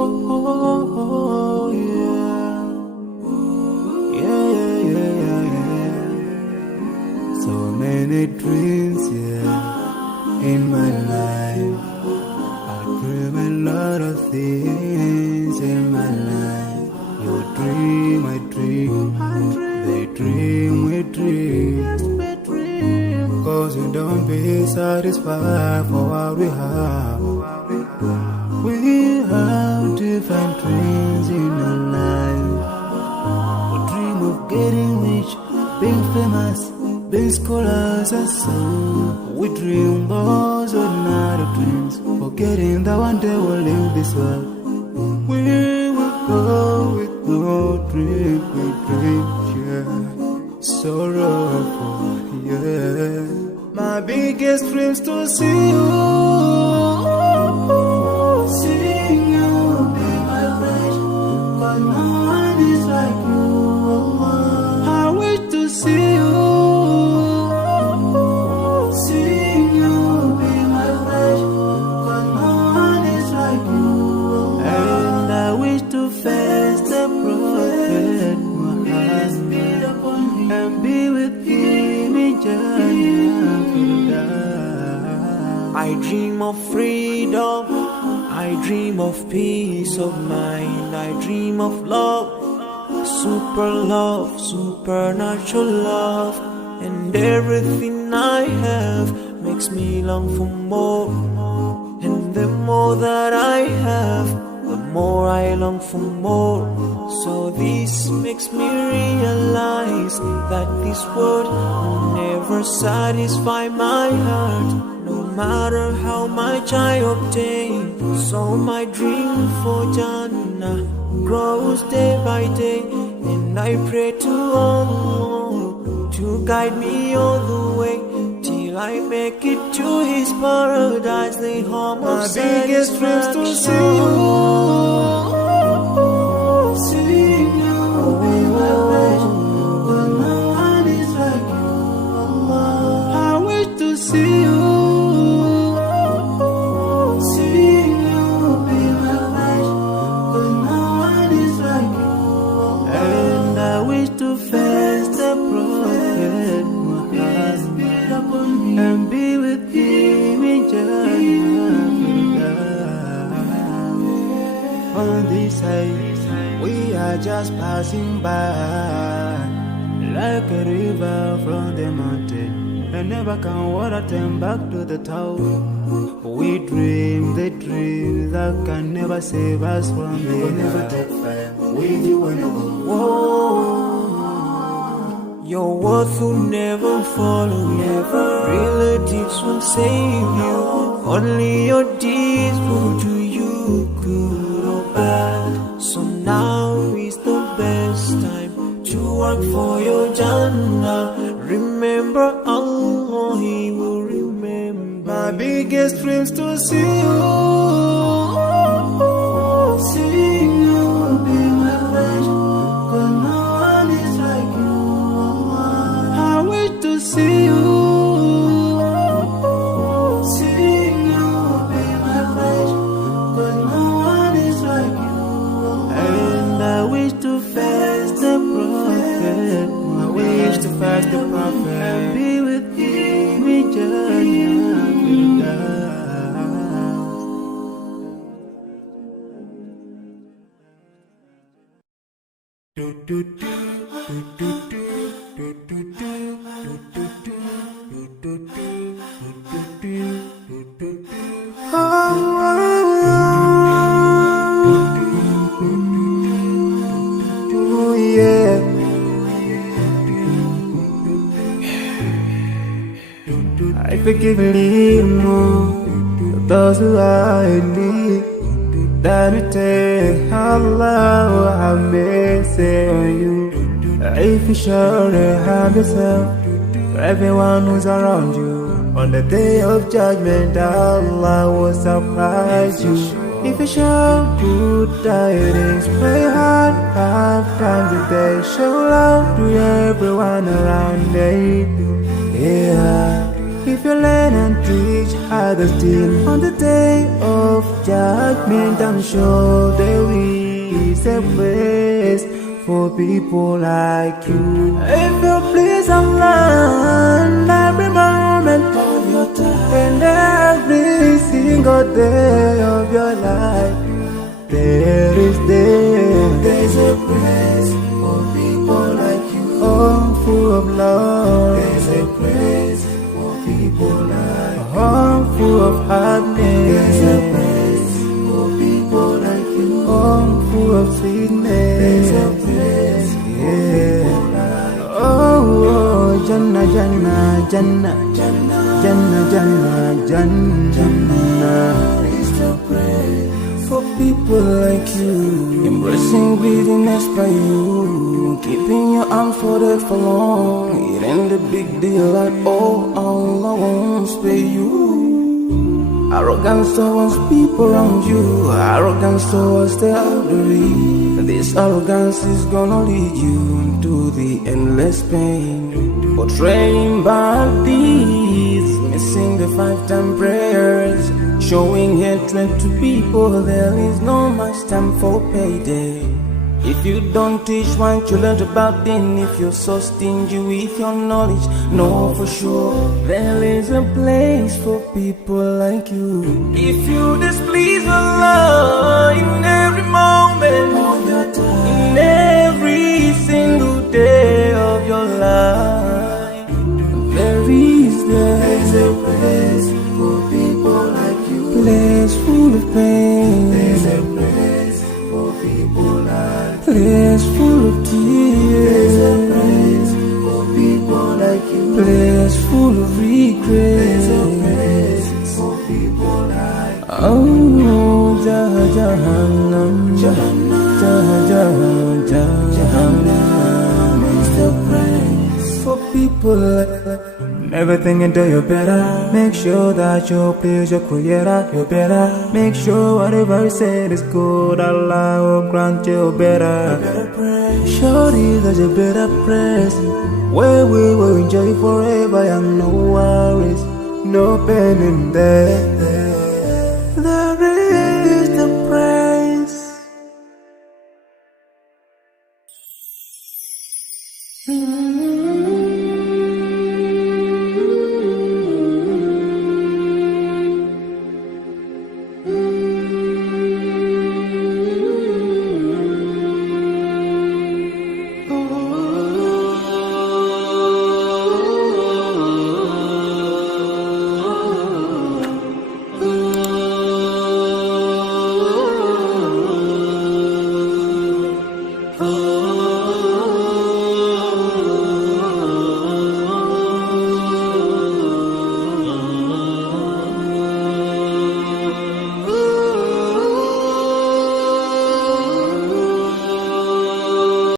oh, yeah. Yeah, yeah, yeah, yeah. So many dreams, yeah, in my life. I dream a lot of things in my life. You dream, I dream. They dream, we dream. Cause we don't be satisfied for what we have. We have different dreams in our life. We dream of getting rich, being famous, being scholars and so. We dream those ordinary dreams, forgetting that one day we'll leave this world. We will go with no dream, we dream, yeah. Sorrowful, yeah. My biggest dreams to see you, seeing you be my friend. Cause no one is like you. I wish to see you, seeing you be my friend. Cause no one is like you. And I wish to face the prophet Muhammad and be with him in Jannah. I dream of freedom, I dream of peace of mind, I dream of love, supernatural love, and everything I have makes me long for more. And the more that I have, the more I long for more. So this makes me realize that this world will never satisfy my heart, no matter how much I obtain. So my dream for Jannah grows day by day, and I pray to Allah to guide me all the way till I make it to His paradise, the home of my biggest dreams to see you, seeing you be my friend. But no one is like you, Allah. I wish to see you, seeing you be my friend. But no one is like you, Allah. And I wish to face the prophet Muhammad and be with him in Jannah. On this side, we are just passing by, like a river from the mountain, and never can water turn back to the town. We dream the dreams that can never save us from the will never take fire with you when you go. Whoa. Your words will never follow you. Relatives will save you. Only your deeds will do you good or bad. So now is the best time to work for your Jannah. Remember Allah, He will remember. My biggest dreams to see you, seeing you be my friend. Cause no one is like you, Allah. I wish to see you, seeing you be my friend. Cause no one is like you, Allah. And I wish to face the prophet, I wish to face the prophet and be with him in Jannah. Oh yeah. I forgive a little more those who are in need, that we take Allah have mercy on you. If you surely have yourself, everyone who's around you, on the day of judgment, Allah will surprise you. If you show good tidings, pray hard 5 times a day, show love to everyone around you. Yeah. If you learn and teach others still, on the day of judgment I'm sure there is a place for people like you. If you please and learn every moment of your time and every single day of your life, there's a place for people like you. Oh, full of love. There's a place for people like you. Oh, full of happiness. There's a place for people like you. Oh, full of sweetness. There's a place for people like you. Oh, Jannah, Jannah, Jannah, Jannah, Jannah, Jannah, Jannah. It's the place for people like you. Embracing greediness by you, keeping your arms folded for long. It ain't a big deal at all. Allah won't spare you. Arrogance towards people around you, arrogance towards the elderly. This arrogance is gonna lead you to the endless pain. Portraying bad deeds, missing the 5-time prayers, showing hatred to people. There is no much time for payday. If you don't teach what you learned about then, if you're so stingy with your knowledge, know for sure there is a place for people like you. If you displease Allah in every moment of your time, in every single day of your life, there's a place for people like you. Place full of pain. There's a place for people like you. Place full of tears. There's a place for people like you. Place full of regret. There's a place for people like you. Oh, Jahannam, Jahannam, Jahannam. It's the place for people like you. Never think until you're better. Make sure that you please your creator. You're better. Make sure whatever you said is good. Allah will grant you better. Surely there's a better place where we will enjoy forever and no worries, no pain in there.